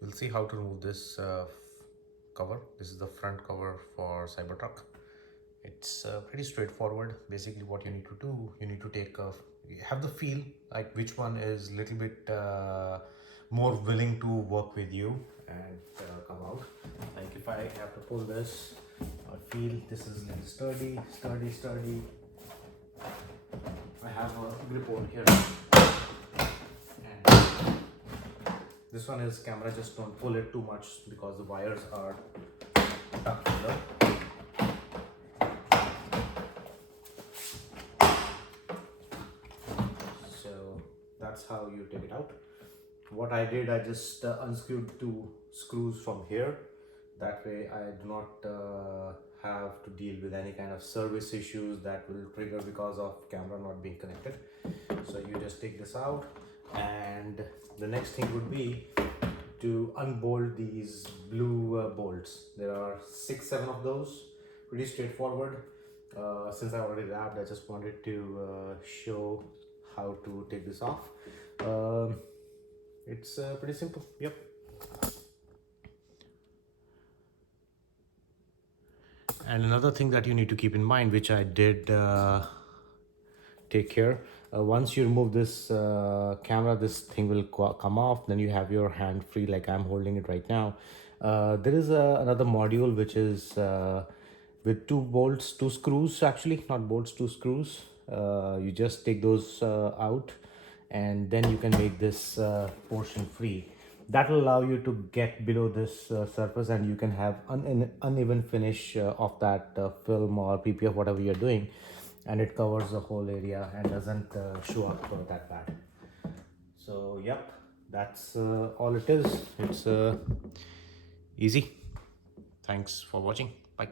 We'll see how to remove this cover. This is the front cover for Cybertruck. It's pretty straightforward. Basically what you need to do, you need to you have the feel like which one is a little bit more willing to work with you and come out. Like if I have to pull this, I feel this is a little sturdy. I have a grip over here, and this one is camera, just don't pull it too much because the wires are tucked under. So that's how you take it out. What I did, I just unscrewed two screws from here. That way I do not have to deal with any kind of service issues that will trigger because of camera not being connected. So you just take this out, and the next thing would be to unbolt these blue bolts. There are 6-7 of those, pretty straightforward. Since I already wrapped, I just wanted to show how to take this off. It's pretty simple. Yep. And another thing that you need to keep in mind, which I did take care, once you remove this camera, this thing will come off. Then you have your hand free, like I'm holding it right now. There is another module which is with two screws, actually not bolts, two screws. You just take those out, and then you can make this portion free. That will allow you to get below this surface, and you can have uneven finish of that film or PPF, whatever you're doing, and it covers the whole area and doesn't show up that bad. So yep, that's all it is. It's easy. Thanks for watching. Bye.